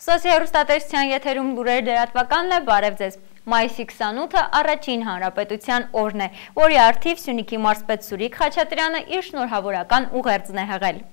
Սոսի հեռուստատեսության եթերում լուրեր լրատվականն է, բարև ձեզ։ Մայիսի 28-ը առաջին հանրապետության օրն է, որի առթիվ Սյունիքի մարզպետ Սուրիկ Խաչատրյանը իր շնորհավորական ուղերձն է հղել։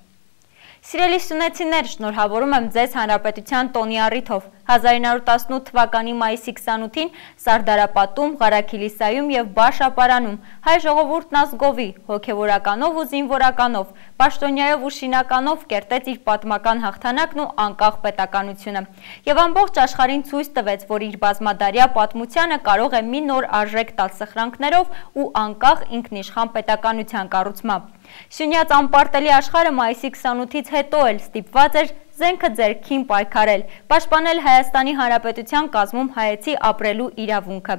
Սիրելի սյունեցիներ, շնորհավորում եմ ձեզ հանրապետության տոնի առիթով 1918 թվականի մայիսի 28-ին Սարդարապատում, Ղարաքիլիսայում և Բաշապարանում հայ ժողովուրդն ազգովի, հոգևորականով ու զինվորականով, պաշտոնյայով ու շինականով կերտեց իր պատմական հաղթանակն ու անկախ պետականությունը և ամբողջ աշխարհին ցույց տվեց, որ իր բազմադարյա պատմությանը կարող է մի նոր արժեք տալ սխրանքներով ու անկախ ինքնիշխան պետականության կառուցմամբ։ Սյունյաց անպարտելի աշխարհը մայիսի 28-ից հետո էլ ստիպված էր զենքը ձեռքին պայքարել, պաշտպանել Հայաստանի Հանրապետության կազմում հայեցի ապրելու իրավունքը։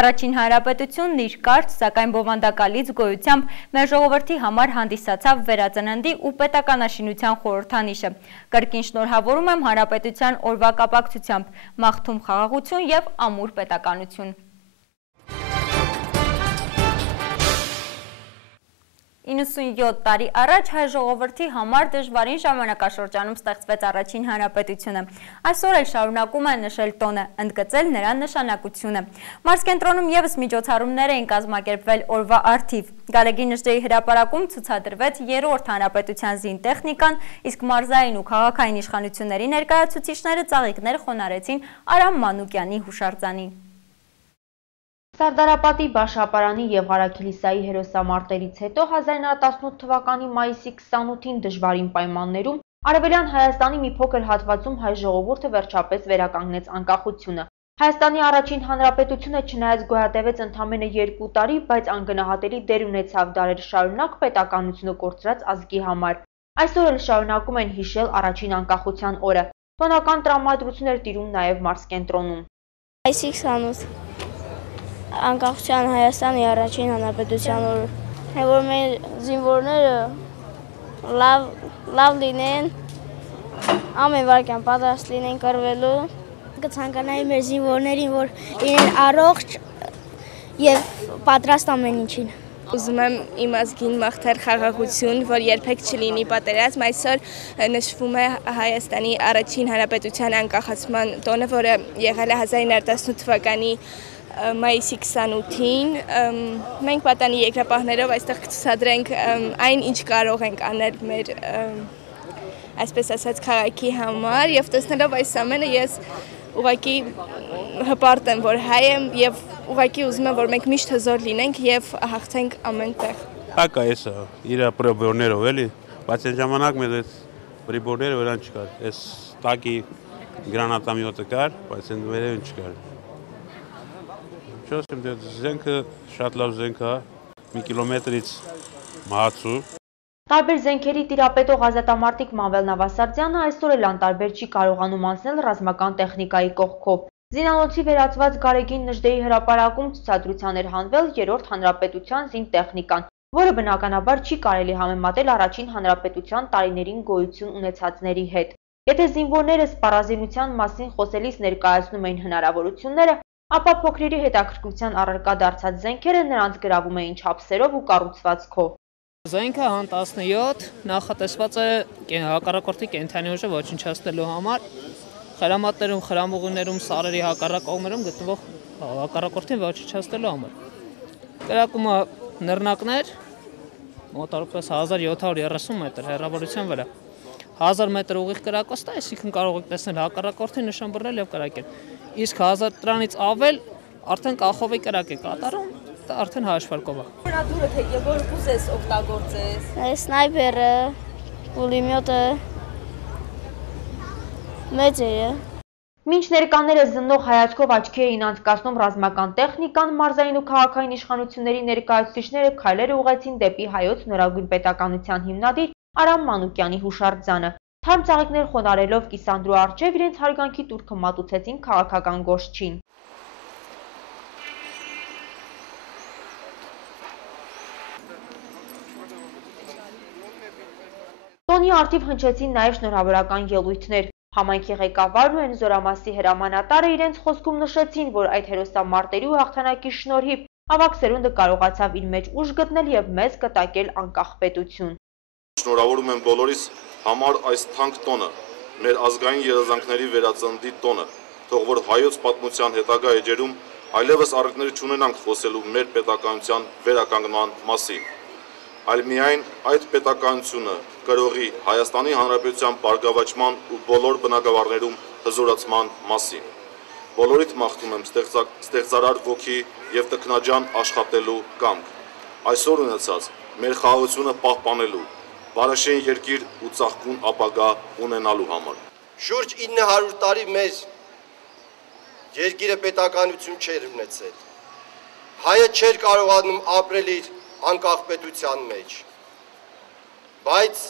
Առաջին հանրապետությունն իր կարճ, սակայն բովանդակալից գոյությամբ մեր ժողովրդի համար հանդիսացավ վերածննդի ու պետականաշինության խորհրդանիշը։ Կրկին շնորհավորում եմ հանրապետության օրվա կապակցությամբ, մաղթում խաղաղություն և ամուր պետականություն։ 97 տարի առաջ հայ ժողովրդի համար դժվարին ժամանակաշրջանում ստեղծվեց առաջին հանրապետությունը։ Այսօր էլ շարունակում է նշել տոնը, ընդգծել նրա նշանակությունը։ Մարզկենտրոնում ևս միջոցառումներ էին կազմակերպվել օրվա առթիվ։ Գալեգին Նժդեի հրապարակում ցուցադրվեց 3-րդ հանրապետության զինտեխնիկան, իսկ մարզային ու քաղաքային իշխանությունների ներկայացուցիչները ծաղիկներ խոնարհեցին Արամ Մանուկյանի հուշարձանին։ Սարդարապատի, Բաշապարանի և Ղարաքիլիսայի հերոսամարտերից հետո 1918 թվականի մայիսի 28-ին դժվարին պայմաններում Արևելյան Հայաստանի մի փոքր հատվածում հայ ժողովուրդը վերջապես վերականգնեց անկախությունը։ Հայաստանի առաջին հանրապետությունը չնայած գոյատևեց ընդամենը 2 տարի, բայց անգնահատելի դեր ունեցավ դարեր շարունակ պետականությունը կորցրած ազգի համար։ Այսօր էլ շարունակում են հիշել առաջին անկախության օրը։ Տոնական տրամադրություն էր տիրում նաև մարզկենտրոնում։ Մայիսի 28 անկախության Հայաստանի առաջին հանրապետության օրը, որ մեր զինվորները լավ լինեն, ամեն վայրկյան պատրաստ լինեն կռվելու։ Կցանկանայի մեր զինվորներին, որ լինեն առողջ և պատրաստ ամեն ինչին։ Ուզում եմ իմ ազգին մաղթել խաղաղություն, որ երբեք չլինի պատերազմ։ Այսօր նշվում է Հայաստանի առաջին հանրապետության անկախացման տոնը, որը եղել է 1918 թվականի մայիսի 28-ին։ Մենք պատանի երկրապահներով այստեղ կցուցադրենք այն, ինչ կարող ենք անել մեր, այսպես ասած, քաղաքի համար, և տեսնելով այս ամենը ես ուղղակի հպարտ եմ, որ հայ եմ, և ուղղակի ուզում եմ, որ մենք միշտ հզոր լինենք և հաղթենք ամեն տեղ։ Հակա ես իր պրիբորներով էլի, բայց այն ժամանակ մեզ այս պրիբորները վրան չկար, այս տակի գրանատամյոտը կար, բայց այն վերևին չկար։ Զենքը շատ լավ զենք է, մի կիլոմետրից մահացու։ Տարբեր զենքերի տիրապետող ազատամարտիկ Մանվել Նավասարդյանը այսօր էլ անտարբեր չի կարողանում անցնել ռազմական տեխնիկայի կողքով։ Զինանոցի վերածված Գալեգին Նժդեի հրապարակում ցուցադրության էր հանվել 3-րդ հանրապետության զինտեխնիկան, որը բնականաբար չի կարելի համեմատել առաջին հանրապետության տարիներին գոյություն ունեցածների հետ։ Եթե զինվորները սպառազինության մասին խոսելիս ներկայացնում էին հնարավորությունները, ապա փոքրերի հետաքրքրության առարկա դարձած զենքերը նրանց գրավում էին չափսերով ու կառուցվածքով։ Զենքը հան 17 նախատեսված է հակառակորդի կենդանի ուժը ոչնչացնելու համար, խրամատներում, խրամուղիներում, սարերի հակառակ կողմերում գտնվող հակառակորդին ոչնչացնելու համար։ Կրակումը նռնակներ, մոտավորապես 1730 մետր հեռավորության վրա։ 1000 մետր ուղիղ կրակոց տա, այսինքն կարող եք տեսնել հակառակորդի նշան բռնել եւ կրակել։ Իսկ 1000 դրանից ավել արդեն կախովի կրակ է կատարում, դա արդեն հաշվարկով է։ Դուրը թե որ կուզես օգտագործես։ Սնայպերը, պուլեմյոտը, մեծերը։ Մինչ ներկաները զննող հայացքով աչքի էին անցկացնում ռազմական տեխնիկան, մարզային ու քաղաքային իշխանությունների ներկայացուցիչները քայլեր ուղղեցին դեպի հայոց նորագույն պետականության հիմնադիր Արամ Մանուկյանի հուշարձանը։ Թարմ ծաղիկներ խոնարհելով կիսանդրու առջև իրենց հարգանքի տուրքը մատուցեցին քաղաքական գոշչին։ Տոնի առթիվ հնչեցին նաև շնորհավորական ելույթներ։ Համայնքի ղեկավարն ու զորամասի հրամանատարը իրենց խոսքում նշեցին, որ այդ հերոսամարտերի ու հաղթանակի շնորհիվ ավագ սերունդը կարողացավ իր մեջ ուժ գտնել և մեզ կտակել անկախ պետություն։ Շնորհավորում եմ բոլորիս համար այս թանկ տոնը, մեր ազգային երազանքների վերածննդի տոնը, թող որ հայոց պատմության հետագա էջերում այլևս առիթներ չունենանք խոսելու մեր պետականության վերականգնման մասին, այլ միայն այդ պետականությունը կրողի Հայաստանի Հանրապետության բարգավաճման ու բոլոր բնակավարներում հզորացման մասին։ Բոլորիդ մաղթում եմ ստեղծարար ոգի և տքնաջան աշխատելու կամք, այսօր ունեցած մեր խաղաղությունը պահպանելու, բարեշեն երկիր ու ծաղկուն ապագա ունենալու համար։ Շուրջ 900 տարի մեր երկիրը պետականություն չէր ունեցել։ Հայը չէր կարողանում ապրել իր անկախ պետության մեջ։ Բայց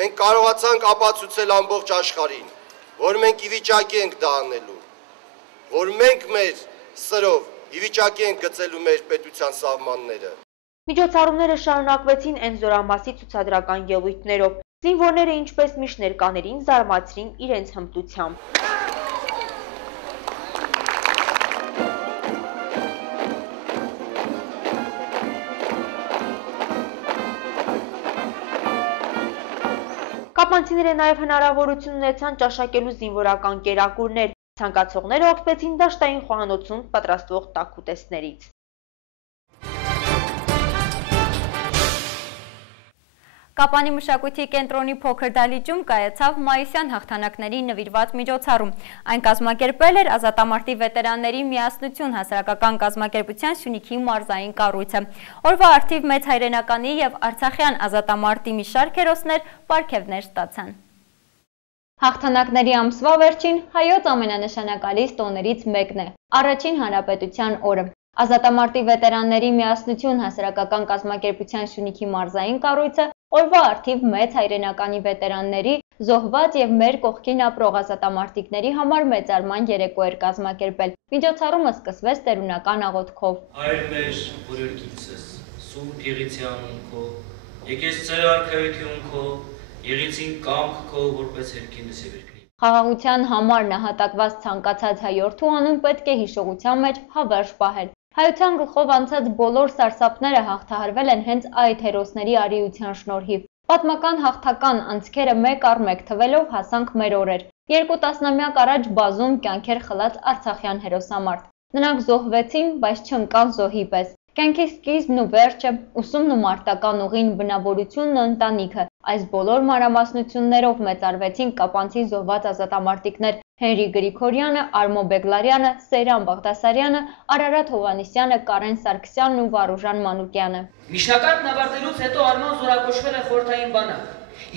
մենք կարողացանք ապացուցել ամբողջ աշխարհին, որ մենք ի վիճակի ենք դա անելու, որ մենք մեր սրով ի վիճակի ենք գծելու մեր պետության սահմանները։ Միջոցառումները շարունակվեցին այն զորամասի ցուցադրական ելույթներով։ Զինվորները ինչպես միշտ ներկաներին զարմացրին իրենց հմտությամբ։ Կապանցիները նաև հնարավորություն ունեցան ճաշակելու զինվորական կերակուրներ։ Ցանկացողները օգտվեցին դաշտային խոհանոցում պատրաստվող տաքուտեսներից։ Կապանի մշակույթի կենտրոնի փոքր դահլիճում կայացավ մայիսյան հաղթանակների նվիրված միջոցառում։ Այն կազմակերպել էր Ազատամարտի վետերանների միասնություն հասարակական կազմակերպության Սյունիքի մարզային կառույցը։ Օրվա առթիվ մեծ հայրենականի և արցախյան ազատամարտի մի շարք հերոսներ պարգևներ ստացան։ Հաղթանակների ամսվա վերջին հայոց ամենանշանակալի տոներից մեկն է՝ Առաջին հանրապետության օրը։ Ազատամարտի վետերանների միասնություն հասարակական կազմակերպության Սյունիքի մարզային կառույցը օրվա առթիվ մեծ հայրենականի վետերանների, զոհված և մեր կողքին ապրող ազատամարտիկների համար մեծարման երեկո էր կազմակերպել։ Միջոցառումը սկսվեց տերունական աղոթքով։ Հայր մեր, որ երկիցս, սուրբ եղիցի անուն քո, եկես ծեր արքայություն քո, եղիցին կամք քո, որպես հերքինս և երկրի։ Խաղաղության համար նահատակված ցանկացած հայորդու անուն պետք է հիշողության մեջ հավերժ պահել։ Հայության գլխով անցած բոլոր սարսափները հաղթահարվել են հենց այդ հերոսների արիության շնորհիվ։ Պատմական հաղթական անցքերը մեկ առ մեկ թվելով հասանք մեր օրեր։ 2 տասնամյակ առաջ բազում կյանքեր խլած արցախյան հերոսամարտ։ Նրանք զոհվեցին, բայց չընկան զոհի պես։ Կյանքի սկիզբն ու վերջը, ուսումն ու մարտական ուղին, բնավորությունն ու ընտանիքը, այս բոլոր մանրամասնություններով մեծարվեցին կապանցի զոհված ազատամարտիկներ Հենրի Գրիգորյանը, Արմո Բեգլարյանը, Սեյրան Բաղդասարյանը, Արարատ Հովհաննիսյանը, Կարեն Սարգսյանն ու Վարուժան Մանուկյանը։ Միջնակարգն ավարտելուց հետո Արման զորակոչվել է խորհրդային բանակ։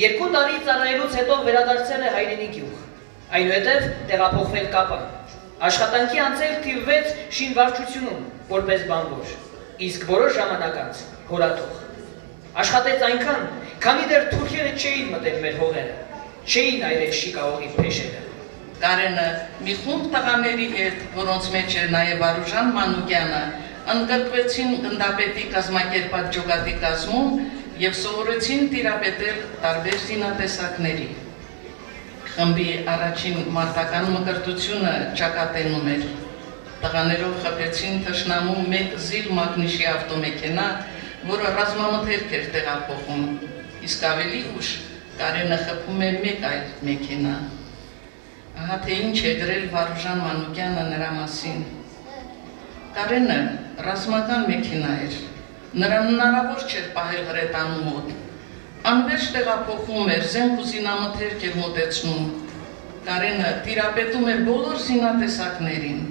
2 տարի ծառայելուց հետո վերադարձել է հայրենի գյուղ, այնուհետև տեղափոխվել Կապան։ Աշխատանքի անցել թիվ 6 շինվարչությունում, որպես բանվոր, իսկ որոշ ժամանակ անց հորաթող։ Աշխատեց այնքան, քանի դեռ թուրքերը չէին մտել մեր հողերը, չէին այրել շիկահողի փեշերը։ Կարենը մի խումբ տղաների հետ, որոնց մեջ էր նաև Վարուժան Մանուկյանը, ընդգրկվեցին գնդապետի կազմակերպած ջոկատի կազմում և սովորեցին տիրապետել տարբեր զինատեսակների։ Խմբի առաջին մարտական մկրտությունը ճակատենում էր։ Տղաներով խփեցին թշնամու մեկ զիլ մագնիշի ավտոմեքենա, որը ռազմամթերք էր տեղափոխում, իսկ ավելի ուշ Կարենը խփում է մեկ այլ մեքենա։ Ահա թե ինչ է գրել Վարուժան Մանուկյանը նրա մասին։ Կարենը ռազմական մեքենա էր, նրան հնարավոր չէր պահել հրետանու մոտ։ Անվերջ տեղափոխում էր, զենք ու զինամթերք էր մոտեցնում։ Կարենը տիրապետում էր բոլոր զինատեսակներին,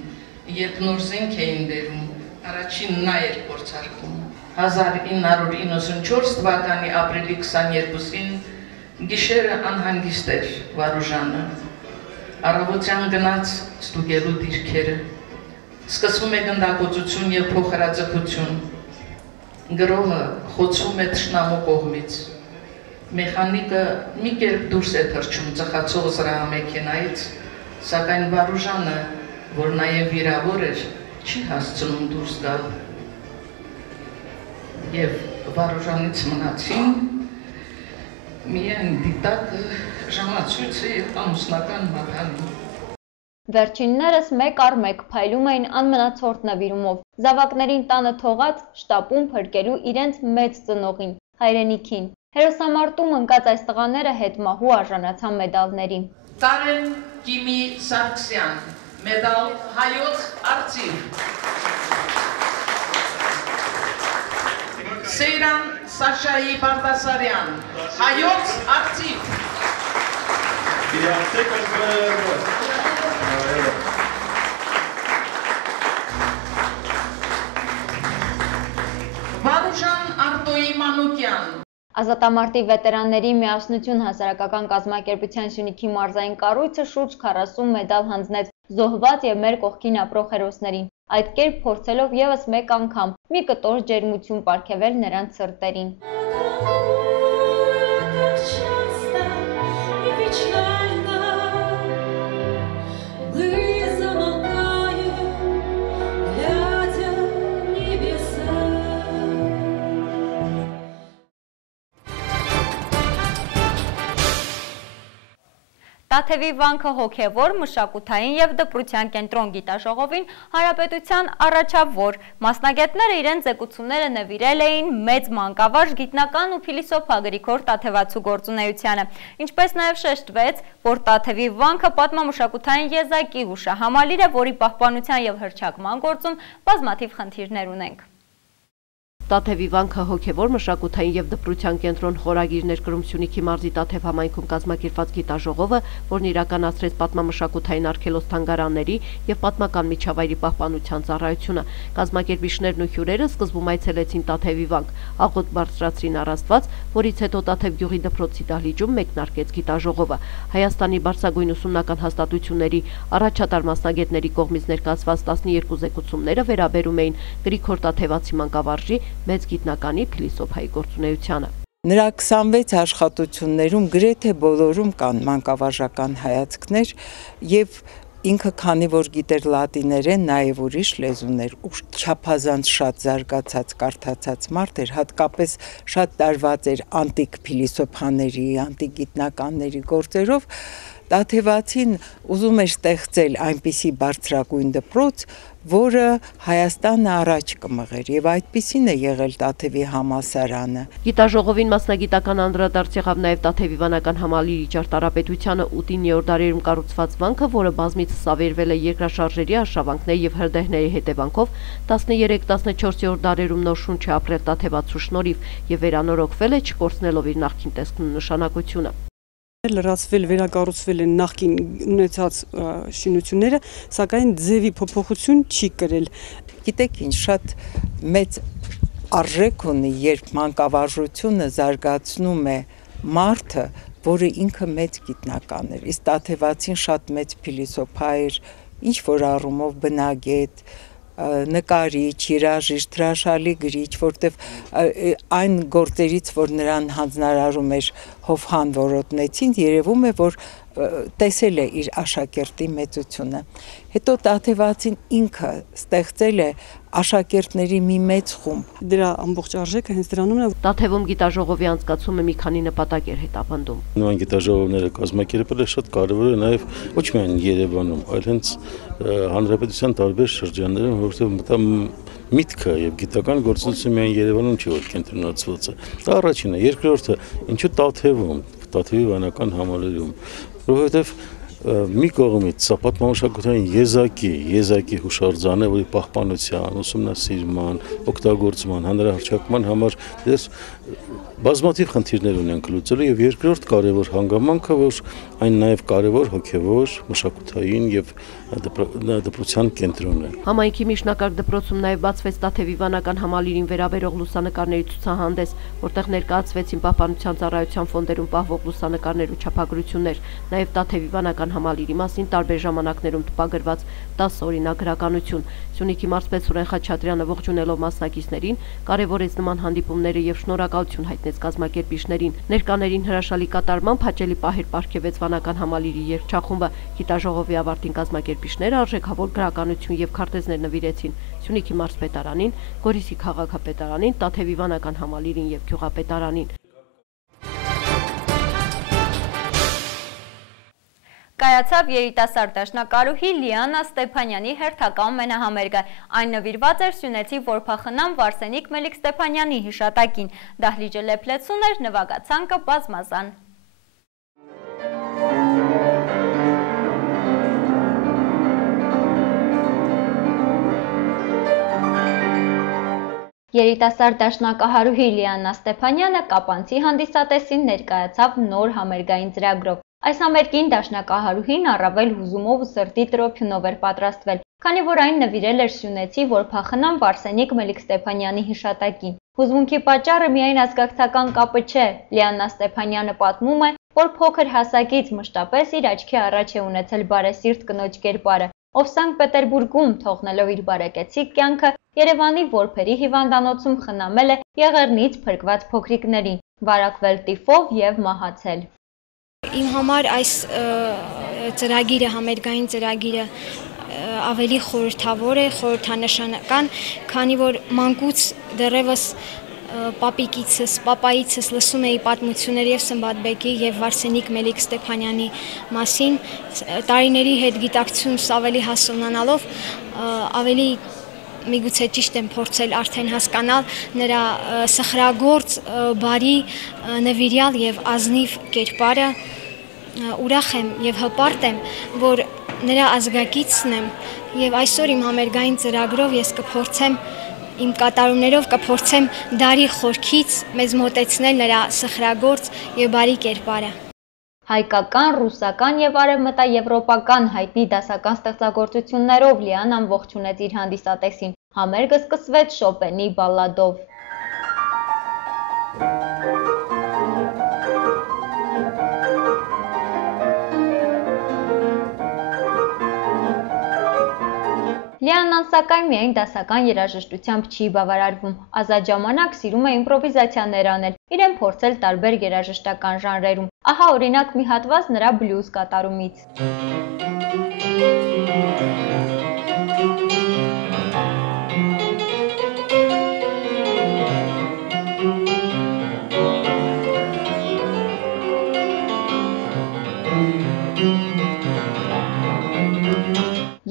երբ նոր զենք էին բերում, առաջին նա էր փորձարկում։ 1994 թվականի ապրիլի 22-ին գիշերը անհանգիստ էր Վարուժանը։ Առավոտյան գնաց ստուգելու դիրքերը։ Սկսվում է գնդակոծություն և փոխհրաձգություն։ Գրոհը խոցվում է թշնամու կողմից։ Մեխանիկը մի կերպ դուրս է թռչում ծխացող զրահամեքենայից, սակայն Վարուժանը, որ նաև վիրավոր էր, չի հասցնում դուրս գալ։ Եվ Վարուժանից մնացին միայն դիտակը, ժամացույցը և ամուսնական մատանին։ Վերջիններս մեկ առ մեկ փայլում էին անմնացորդ նվիրումով, զավակներին տանը թողած շտապում փրկելու իրենց մեծ ծնողին, հայրենիքին։ Հերոսամարտում ընկած այս տղաները հետմահու արժանացան մեդալների։ Տարեն Կիմի Սարգսյան, մեդալ հայոց արծիվ։ Սեյրան Սաշայի Բարտասարյան, հայոց արծիվ։ Վարուժան Արտոյի Մանուկյան։ Ազատամարտի վետերանների միասնություն հասարակական կազմակերպության Սյունիքի մարզային կառույցը շուրջ 40 մեդալ հանձնեց զոհված և մեր կողքին ապրող հերոսներին, այդ կերպ փորձելով ևս մեկ անգամ մի կտոր ջերմություն պարգևել նրանց սրտերին։ Տաթևի վանքը հոգևոր, մշակութային և դպրության կենտրոն գիտաժողովին Հանրապետության առաջավոր մասնագետները իրենց զեկուցումները նվիրել էին մեծ մանկավարժ գիտնական ու փիլիսոփա Գրիգոր Տաթևացու գործունեությանը, ինչպես նաև շեշտվեց, որ Տաթևի վանքը պատմամշակութային եզակի հուշահամալիր է, որի պահպանության և հռչակման գործում բազմաթիվ խնդիրներ ունենք։ Տաթևի վանքը հոգևոր, մշակութային և դպրության կենտրոն խորագիր ներկրում Սյունիքի մարզի Տաթև համայնքում կազմակերպված գիտաժողովը, որն իրականացրեց պատմամշակութային արգելոց-թանգարանների և պատմական միջավայրի պահպանության ծառայությունը։ Կազմակերպիչներն ու հյուրերը սկզբում այցելեցին Տաթևի վանք, աղոտ բարձրացրին առաստված, որից հետո Տաթև գյուղի դպրոցի դահլիճում մեկնարկեց գիտաժողովը։ Հայաստանի բարձրագույն ուսումնական հաստատությունների առաջատար մասնագետների կողմից ներկայացված 12 զեկուցումները վերաբերում էին Գրիգոր Տաթևացի մանկավարժի մեծ գիտնականի փիլիսոփայի գործունեությանը։ Նրա 26 աշխատություններում գրեթե բոլորում կան մանկավարժական հայացքներ և ինքը քանի որ գիտեր լատիներեն, նաև ուրիշ լեզուներ, ու չափազանց շատ զարգացած կարդացած մարդ էր, հատկապես շատ տարված էր անտիկ փիլիսոփաների, անտիկ գիտնականների գործերով, Տաթևացին ուզում էր ստեղծել այնպիսի բարձրագույն դպրոց, որը Հայաստանը առաջ կմղեր, և այդպիսին է եղել Տաթևի համալսարանը։ Գիտաժողովին մասնագիտական անդրադարձ եղավ նաև Տաթևի վանական համալիրի ճարտարապետությանը 8-9-րդ դարերում կառուցված վանքը, որը բազմիցս ավերվել է երկրաշարժերի, արշավանքների և հրդեհների հետևանքով, 13-14-րդ դարերում նոր շունչ է ապրել Տաթևացու շնորհիվ և վերանորոգվել է, չկորցնելով իր նախկին տեսքն ու նշանակությունը։ Լրացվել, վերակառուցվել են նախկին ունեցած շինությունները, սակայն ձևի փոփոխություն չի կրել։ Գիտեք ինչ, շատ մեծ արժեք ունի, երբ մանկավարժությունը զարգացնում է մարդը, որը ինքը մեծ գիտնական էր, իսկ Տաթևացին շատ մեծ փիլիսոփա էր, ինչ որ առումով բնագետ, նկարիչ, երաժիշտ, հրաշալի գրիչ, որտև այն գործերից, որ նրան հանձնարարում էր Հովհան որոտնեցին, երևում է, որ տեսել է իր աշակերտի մեծությունը։ Հետո Տաթևացին ինքը ստեղծել է աշակերտների մի մեծ խումբ։ Դրա ամբողջ արժեքը հենց դրանում է։ Տաթևում գիտաժողովի անցկացումը մի քանի նպատակ էր հետապնդում։ Նման գիտաժողովները կազմակերպելը շատ կարևոր է նաև ոչ միայն Երևանում, այլ հենց հանրապետության տարբեր շրջաններում, որովհետև միտքը եւ գիտական գործունեությունը միայն Երևանում չի որ կենտրոնացված է։ Դա առաջինը, երկրորդը, ինչու Տաթևում, Տաթևի վանական համալիրում, որովհետև մի կողմից սա պատմամշակութային եզակի հուշարձան է, որի պահպանության, ուսումնասիրման, օգտագործման, հանրահռչակման համար դες բազմաթիվ խնդիրներ ունենք լուծելու եւ երկրորդ կարևոր հանգամանքը, որ այն նաեւ կարևոր հոգեվոր, մշակութային եւ դպրոցյան կենտրոն է։ Համայնքի միջնակարգ դպրոցում նաեւ բացվեց Տաթևի վանական համալիրին վերաբերող լուսանկարների ցուցահանդես, որտեղ ներկայացվեցին պահպանության ծառայության ֆոնդերում պահվող լուսանկարներ ու չափագրություններ, նաեւ Տաթևի վանական համալիրի մասին տարբեր ժամանակներում տպագրված 10 օրինակ գրականություն։ Սյունիքի մարզպետ Սուրեն Խաչատրյանը ողջունելով մասնակիցներին, կարևորեց նման հանդիպումները եւ շնորհակալություն հայտնեց կազմակերպիչներին։ Ներկաներին հրաշալի կատարմամբ հաճելի պահեր պարգևեց վանական համալիրի երգչախումբը։ Գիտաժողովի ավարտին կազմակերպիչները արժեքավոր գրականություն եւ քարտեզներ նվիրեցին Սյունիքի մարզպետարանին, Գորիսի քաղաքապետարանին, Տաթևի վանական համալիրին եւ գյուղապետարանին։ Կայացավ երիտասարդ դաշնակարուհի Լիանա Ստեփանյանի հերթական մենահամերգը։ Այն նվիրված էր սյունեցի որբախնամ Վարսենիկ Մելիք Ստեփանյանի հիշատակին։ Դահլիճը լեփլեցուն էր, նվագացանկը բազմազան։ Երիտասարդ դաշնակահարուհի Լիաննա Ստեփանյանը Կապանցի հանդիսատեսին ներկայացավ նոր համերգային ծրագրով։ Այս համերգին դաշնակահարուհին առավել հուզումով ու սրտի տրոփյունով էր պատրաստվել, քանի որ այն նվիրել էր Սյունեցի որփախնան Վարսենիկ Մելիք Ստեփանյանի հիշատակին։ Հուզմունքի պատճառը միայն ազգակցական կապը չէ։ Լիաննա Ստեփանյանը պատմում է, որ փոքր հասակից մշտապես իր աչքի առաջ է ունեցել բարեսիրտ կնոջ կերպարը, ով Սանկտ Պետերբուրգում թողնելով իր բարեկեցիկ կյանքը, Երևանի Որբերի հիվանդանոցում խնամել է եղեռնից փրկված փոքրիկներին, վարակվել տիֆով եւ մահացել։ Իմ համար այս ծրագիրը, համերգային ծրագիրը ավելի խորհրդավոր է, խորհրդանշական, քանի որ մանկուց դեռևս պապիկիցս, պապայիցս լսում էի պատմություններ եւ Սմբատբեկի եւ Վարսենիկ Մելիք Ստեփանյանի մասին, տարիների հետ գիտակցությունս ավելի հասունանալով ավելի միգուցե ճիշտ եմ փորձել արդեն հասկանալ նրա սխրագործ, բարի, նվիրյալ եւ ազնիվ կերպարը, ուրախ եմ եւ հպարտ եմ, որ նրա ազգակիցն եմ եւ այսօր իմ համերգային ծրագրով ես կփորձեմ իմ կատարումներով կփորձեմ դարի խորքից մեզ մոտեցնել նրա սխրագործ եւ բարի կերպարը։ Հայկական, ռուսական եւ արևմտաեվրոպական հայտնի դասական ստեղծագործություններով Լիաննան ողջունեց իր հանդիսատեսին։ Համերգը սկսվեց Շոպենի բալլադով։ Լիաննան սակայն միայն դասական երաժշտությամբ չի բավարարվում, ազատ ժամանակ սիրում է իմպրովիզացիաներ անել, իրեն փորձել տարբեր երաժշտական ժանրերում, ահա օրինակ մի հատված նրա բլյուզ կատարումից։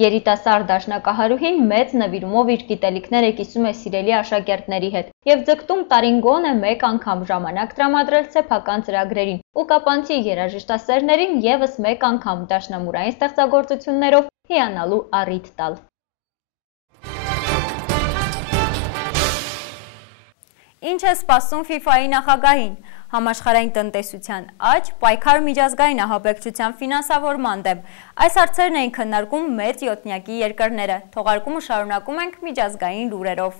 Երիտասարդ դաշնակահարուհին մեծ նվիրումով իր գիտելիքները կիսում է սիրելի աշակերտների հետ եւ ձգտում տարին գոնե մեկ անգամ ժամանակ տրամադրել սեփական ծրագրերին ու Կապանցի երաժշտասերներին եւս մեկ անգամ դաշնամուրային ստեղծագործություններով հիանալու առիթ տալ։ Ինչ է սպասում FIFA-ի նախագահին։ Համաշխարհային տնտեսության աճ, պայքար միջազգային ահաբեկչության ֆինանսավորման դեմ։ Այս հարցերն էին քննարկում մեծ յոթնյակի երկրները։ Թողարկումը շարունակում ենք միջազգային լուրերով։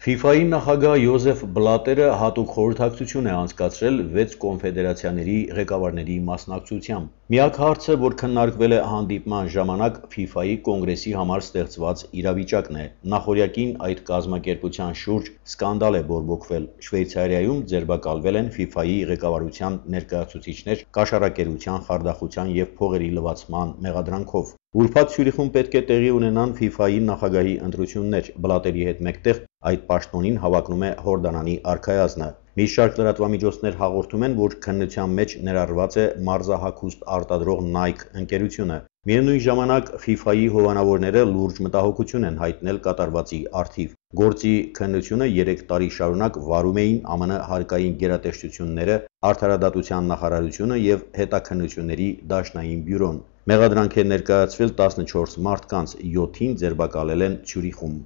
FIFA-ի նախագահ Յոզեֆ Բլատերը հատուկ խորհրդակցություն է անցկացրել 6 կոնֆեդերացիաների ղեկավարների մասնակցությամբ։ Միակ հարցը, որ քննարկվել է հանդիպման ժամանակ, FIFA-ի կոնգրեսի համար ստեղծված իրավիճակն է։ Նախօրյակին այդ կազմակերպության շուրջ սկանդալ է բորբոքվել։ Շվեյցարիայում ձերբակալվել են FIFA-ի ղեկավարության ներկայացուցիչներ կաշառակերության, խարդախության եւ փողերի լվացման մեղադրանքով։ Ուրբաթ Ցյուրիխում պետք է տեղի ունենան FIFA-ի նախագահի ընտրություններ։ Բլատերի հետ մեկտեղ այդ պաշտոնին հավակնում է Հորդանանի արքայազնը։ Մի շարք լրատվամիջոցներ հաղորդում են, որ քննության մեջ ներառված է մարզահագուստ արտադրող Nike ընկերությունը։ Միևնույն ժամանակ FIFA-ի հովանավորները լուրջ մտահոգություն են հայտնել կատարվածի առթիվ։ Գործի քննությունը 3 տարի շարունակ վարում էին ԱՄՆ հարկային գերատեսչությունները, Արդարադատության նախարարությունը եւ հետաքննությունների դաշնային բյուրոն։ Մեղադրանք է ներկայացվել 14 մարդկանց, 7-ին ձերբակալել են Ցյուրիխում։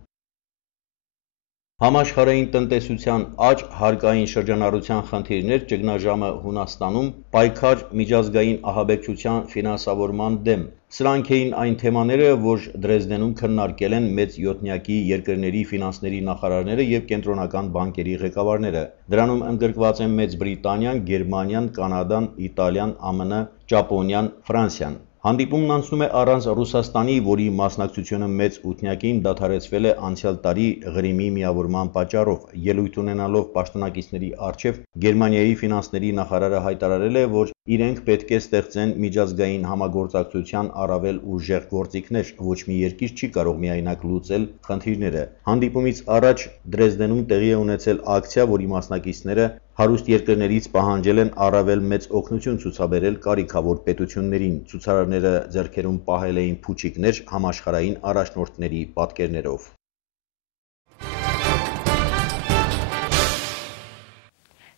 Համաշխարհային տնտեսության աճ, հարկային շրջանառության խնդիրներ, ճգնաժամը Հունաստանում, պայքար միջազգային ահաբեկչության ֆինանսավորման դեմ։ Սրանք էին այն թեմաները, որ Դրեզդենում քննարկել են մեծ յոթնյակի երկրների ֆինանսների նախարարները եւ կենտրոնական բանկերի ղեկավարները։ Դրանում ընդգրկված են Մեծ Բրիտանիան, Գերմանիան, Կանադան, Իտալիան, ԱՄՆ, Ճապոնիան, Ֆրանսիան։ Հանդիպումն անցնում է առանց Ռուսաստանի, որի մասնակցությունը մեծ ութնյակին դադարեցվել է անցյալ տարի Ղրիմի միավորման պատճառով։ Ելույթ ունենալով պաշտոնակիցների առջև Գերմանիայի ֆինանսների նախարարը հայտարարել է, որ իրենք պետք է ստեղծեն միջազգային համագործակցության առավել ուժեղ գործիքներ, ոչ մի երկիր չի կարող միայնակ լուծել խնդիրները։ Հանդիպումից առաջ Դրեզդենում տեղի է ունեցել ակցիա, որի մասնակիցները հարուստ երկրներից պահանջել են առավել մեծ օգնություն ցուցաբերել կարիքավոր պետություններին։ Ցուցարարները ձեռքերում պահել էին փուչիկներ համաշխարհային առաջնորդների պատկերներով։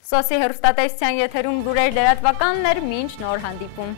Սոսի հեռուստատեսության եթերում լուրեր լրատվականներ, մինչ նոր հանդիպում։